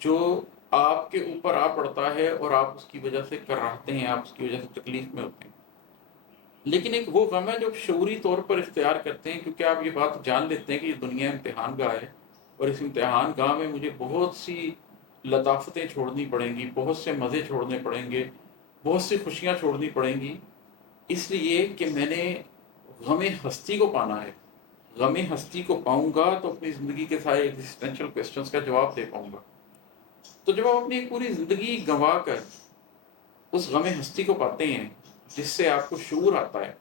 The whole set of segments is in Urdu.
جو آپ کے اوپر آ پڑتا ہے اور آپ اس کی وجہ سے کراہتے ہیں، آپ اس کی وجہ سے تکلیف میں ہوتے ہیں۔ لیکن ایک وہ غم ہے جو شعوری طور پر اختیار کرتے ہیں، کیونکہ آپ یہ بات جان لیتے ہیں کہ یہ دنیا امتحان گاہ ہے، اور اس امتحان گاہ میں مجھے بہت سی لطافتیں چھوڑنی پڑیں گی، بہت سے مزے چھوڑنے پڑیں گے، بہت سی خوشیاں چھوڑنی پڑیں گی، اس لیے کہ میں نے غم ہستی کو پانا ہے۔ غم ہستی کو پاؤں گا تو اپنی زندگی کے سارے ایگزسٹینشل کویسچنس کا جواب دے پاؤں گا۔ تو جب آپ اپنی ایک پوری زندگی گنوا کر اس غم ہستی کو پاتے ہیں، جس سے آپ کو شعور آتا ہے،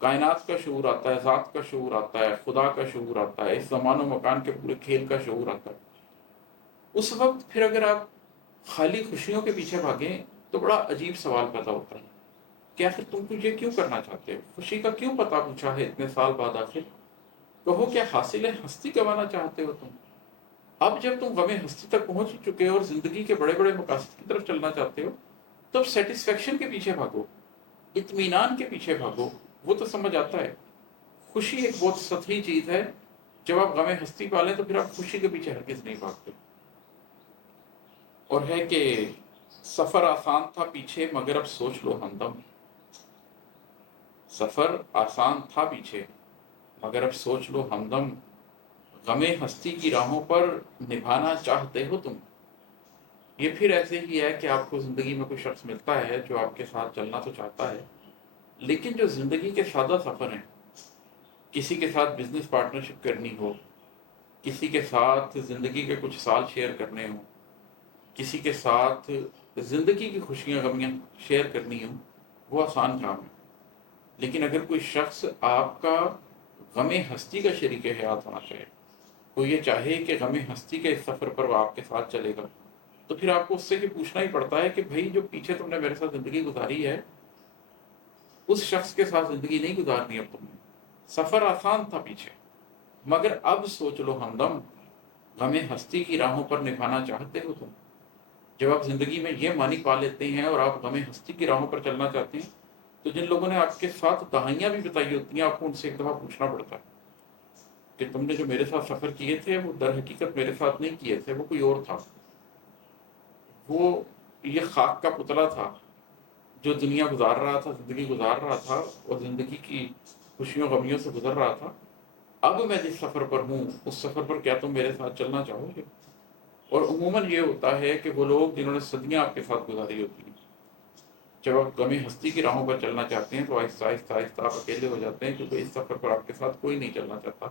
کائنات کا شعور آتا ہے، ذات کا شعور آتا ہے، خدا کا شعور آتا ہے، اس زمان و مکان کے پورے کھیل کا شعور آتا ہے، اس وقت پھر اگر آپ خالی خوشیوں کے پیچھے بھاگیں تو بڑا عجیب سوال پیدا ہوتا ہے کہ آخر تم مجھے کیوں کرنا چاہتے ہو؟ خوشی کا کیوں پتہ پوچھا ہے اتنے سال بعد؟ آخر کہو کیا حاصل ہے ہستی گنوانا چاہتے ہو تم؟ اب جب تم غم ہستی تک پہنچ چکے ہو اور زندگی کے بڑے بڑے مقاصد کی طرف چلنا چاہتے ہو، تو اب سیٹسفیکشن کے پیچھے بھاگو، اطمینان کے پیچھے بھاگو۔ وہ تو سمجھ آتا ہے خوشی ایک بہت سطحی چیز ہے، جب آپ غم ہستی پالیں تو پھر آپ خوشی کے پیچھے ہرگز نہیں بھاگتے۔ اور ہے کہ سفر آسان تھا پیچھے مگر اب سوچ لو ہمدم، سفر آسان تھا پیچھے مگر اب سوچ لو ہمدم، غم ہستی کی راہوں پر نبھانا چاہتے ہو تم۔ یہ پھر ایسے ہی ہے کہ آپ کو زندگی میں کوئی شخص ملتا ہے جو آپ کے ساتھ چلنا تو چاہتا ہے، لیکن جو زندگی کے سادہ سفر ہیں، کسی کے ساتھ بزنس پارٹنرشپ کرنی ہو، کسی کے ساتھ زندگی کے کچھ سال شیئر کرنے ہوں، کسی کے ساتھ زندگی کی خوشیاں غمیاں شیئر کرنی ہوں، وہ آسان کام ہے۔ لیکن اگر کوئی شخص آپ کا غم ہستی کا شریک حیات ہونا چاہے، کوئی یہ چاہے کہ غم ہستی کے اس سفر پر وہ آپ کے ساتھ چلے گا، تو پھر آپ کو اس سے یہ پوچھنا ہی پڑتا ہے کہ بھائی جو پیچھے تم نے میرے ساتھ زندگی گزاری ہے، اس شخص کے ساتھ زندگی نہیں گزارنی اب تم نے۔ سفر آسان تھا پیچھے مگر اب سوچ لو ہمدم، غم ہستی کی راہوں پر نبھانا چاہتے ہو تم۔ جب آپ زندگی میں یہ معنی پا لیتے ہیں اور آپ غم ہستی کی راہوں پر چلنا چاہتے ہیں، تو جن لوگوں نے آپ کے ساتھ دہائیاں بھی بتائی ہوتی ہیں، آپ کو ان سے ایک دفعہ پوچھنا پڑتا ہے کہ تم نے جو میرے ساتھ سفر کیے تھے وہ در حقیقت میرے ساتھ نہیں کیے تھے، وہ کوئی اور تھا۔ وہ یہ خاک کا پتلا تھا جو دنیا گزار رہا تھا، زندگی گزار رہا تھا، اور زندگی کی خوشیوں غمیوں سے گزر رہا تھا۔ اب میں جس سفر پر ہوں اس سفر پر کیا تم میرے ساتھ چلنا چاہو گے؟ اور عموماً یہ ہوتا ہے کہ وہ لوگ جنہوں نے صدیاں آپ کے ساتھ گزاری ہوتی ہیں، جب آپ غم ہستی کی راہوں پر چلنا چاہتے ہیں تو آہستہ آہستہ آہستہ آپ اکیلے ہو جاتے ہیں، کیونکہ اس سفر پر آپ کے ساتھ کوئی نہیں چلنا چاہتا۔